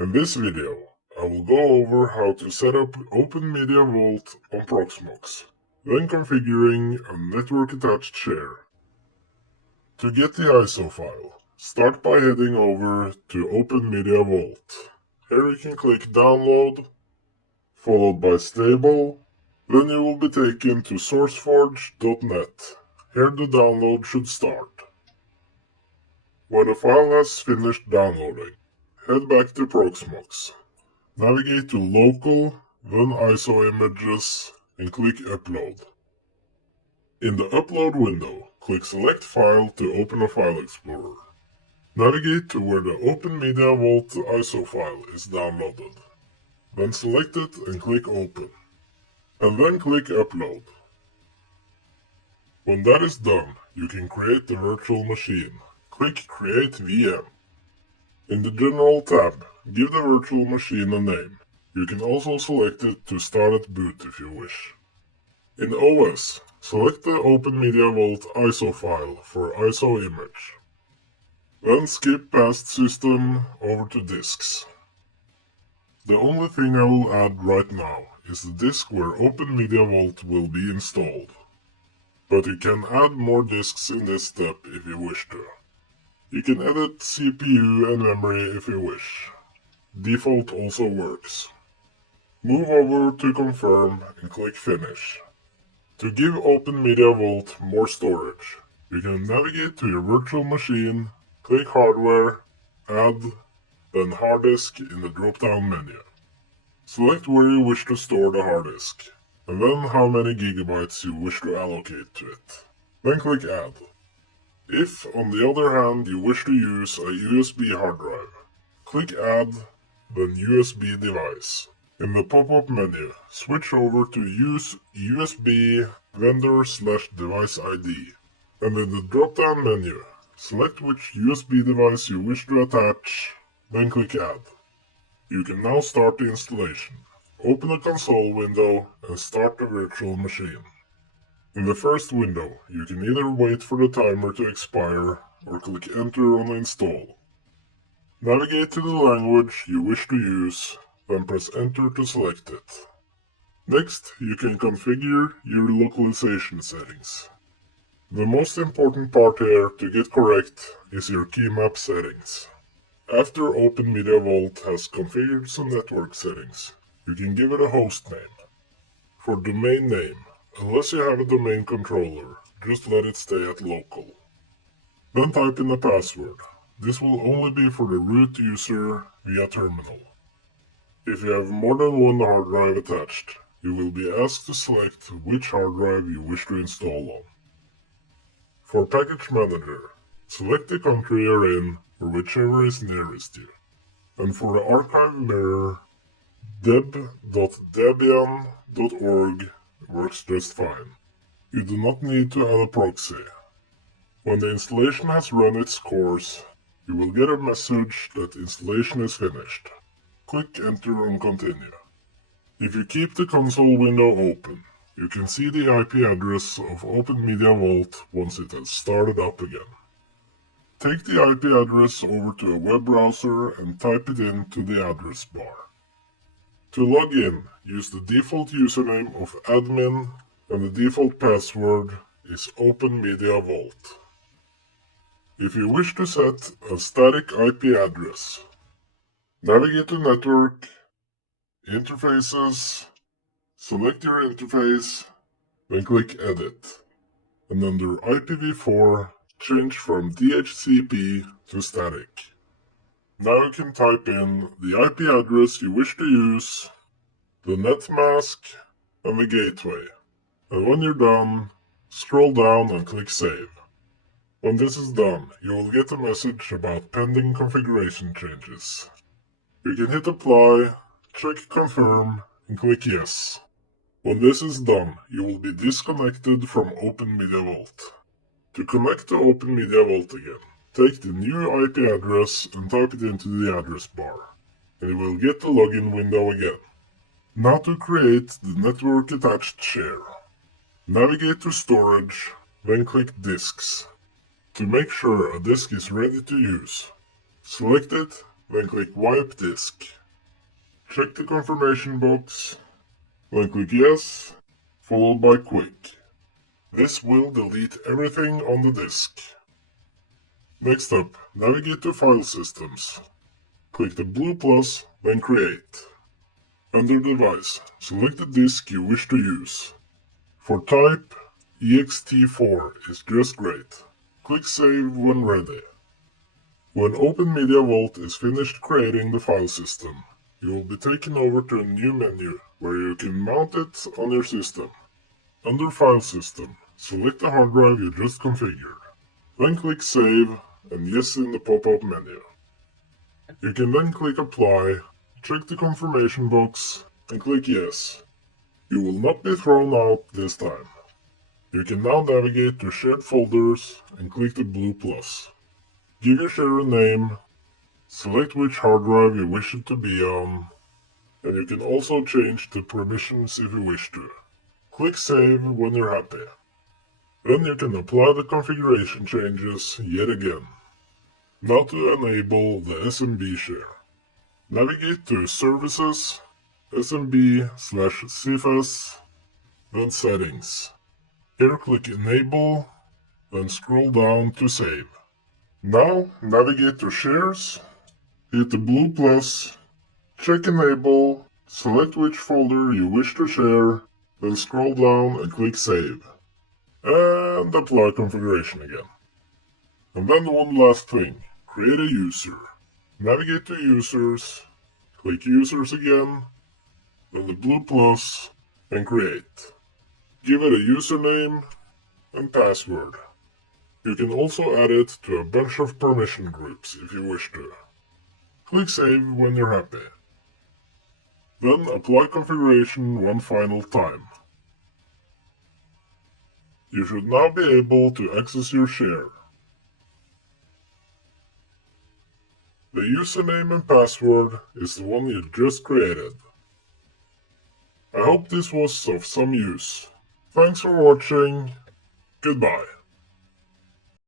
In this video, I will go over how to set up OpenMediaVault on Proxmox, then configuring a network-attached share. To get the ISO file, start by heading over to OpenMediaVault. Here you can click Download, followed by Stable, then you will be taken to sourceforge.net. Here the download should start. When the file has finished downloading, head back to Proxmox. Navigate to Local, then ISO Images, and click Upload. In the Upload window, click Select File to open a file explorer. Navigate to where the OpenMediaVault ISO file is downloaded. Then select it and click Open. And then click Upload. When that is done, you can create the virtual machine. Click Create VM. In the General tab, give the virtual machine a name. You can also select it to start at boot if you wish. In OS, select the OpenMediaVault ISO file for ISO image. Then skip past System over to Disks. The only thing I will add right now is the disk where OpenMediaVault will be installed. But you can add more disks in this step if you wish to. You can edit CPU and memory if you wish. Default also works. Move over to Confirm and click Finish. To give OpenMediaVault more storage, you can navigate to your virtual machine, click Hardware, Add, then Hard Disk in the drop-down menu. Select where you wish to store the hard disk, and then how many gigabytes you wish to allocate to it. Then click Add. If, on the other hand, you wish to use a USB hard drive, click Add, then USB device. In the pop-up menu, switch over to Use USB Vendor/Device ID, and in the drop-down menu, select which USB device you wish to attach, then click Add. You can now start the installation. Open the console window and start the virtual machine. In the first window, you can either wait for the timer to expire or click Enter on Install. Navigate to the language you wish to use, then press Enter to select it. Next, you can configure your localization settings. The most important part here to get correct is your key map settings. After OpenMediaVault has configured some network settings, you can give it a host name. For domain name, unless you have a domain controller, just let it stay at local. Then type in the password. This will only be for the root user via terminal. If you have more than one hard drive attached, you will be asked to select which hard drive you wish to install on. For Package Manager, select the country you're in or whichever is nearest you. And for the archive mirror, deb.debian.org works just fine. You do not need to add a proxy. When the installation has run its course, you will get a message that installation is finished. Click Enter and continue. If you keep the console window open, you can see the IP address of OpenMediaVault once it has started up again. Take the IP address over to a web browser and type it into the address bar. To log in, use the default username of admin, and the default password is OpenMediaVault. If you wish to set a static IP address, navigate to Network, Interfaces, select your interface, then click Edit, and under IPv4, change from DHCP to static. Now you can type in the IP address you wish to use, the net mask, and the gateway. And when you're done, scroll down and click Save. When this is done, you will get a message about pending configuration changes. You can hit Apply, check Confirm, and click Yes. When this is done, you will be disconnected from OpenMediaVault. To connect to OpenMediaVault again, take the new IP address and type it into the address bar, and you will get the login window again. Now to create the network-attached share. Navigate to Storage, then click Disks. To make sure a disk is ready to use, select it then click Wipe Disk. Check the confirmation box, then click Yes, followed by Quick. This will delete everything on the disk. Next up, navigate to File Systems. Click the blue plus, then Create. Under Device, select the disk you wish to use. For type, ext4 is just great. Click Save when ready. When OpenMediaVault is finished creating the file system, you will be taken over to a new menu where you can mount it on your system. Under File System, select the hard drive you just configured. Then click Save and Yes in the pop-up menu. You can then click Apply, check the confirmation box, and click Yes. You will not be thrown out this time. You can now navigate to Shared Folders and click the blue plus. Give your share a name, select which hard drive you wish it to be on, and you can also change the permissions if you wish to. Click Save when you're happy. Then you can apply the configuration changes yet again. Now to enable the SMB share. Navigate to Services, SMB/CIFS, then Settings. Here click Enable, then scroll down to Save. Now navigate to Shares, hit the blue plus, check Enable, select which folder you wish to share, then scroll down and click Save. And apply configuration again. And then one last thing, create a user. Navigate to Users, click Users again, then the blue plus, and create. Give it a username and password. You can also add it to a bunch of permission groups if you wish to. Click Save when you're happy. Then apply configuration one final time. You should now be able to access your share. The username and password is the one you just created. I hope this was of some use. Thanks for watching. Goodbye.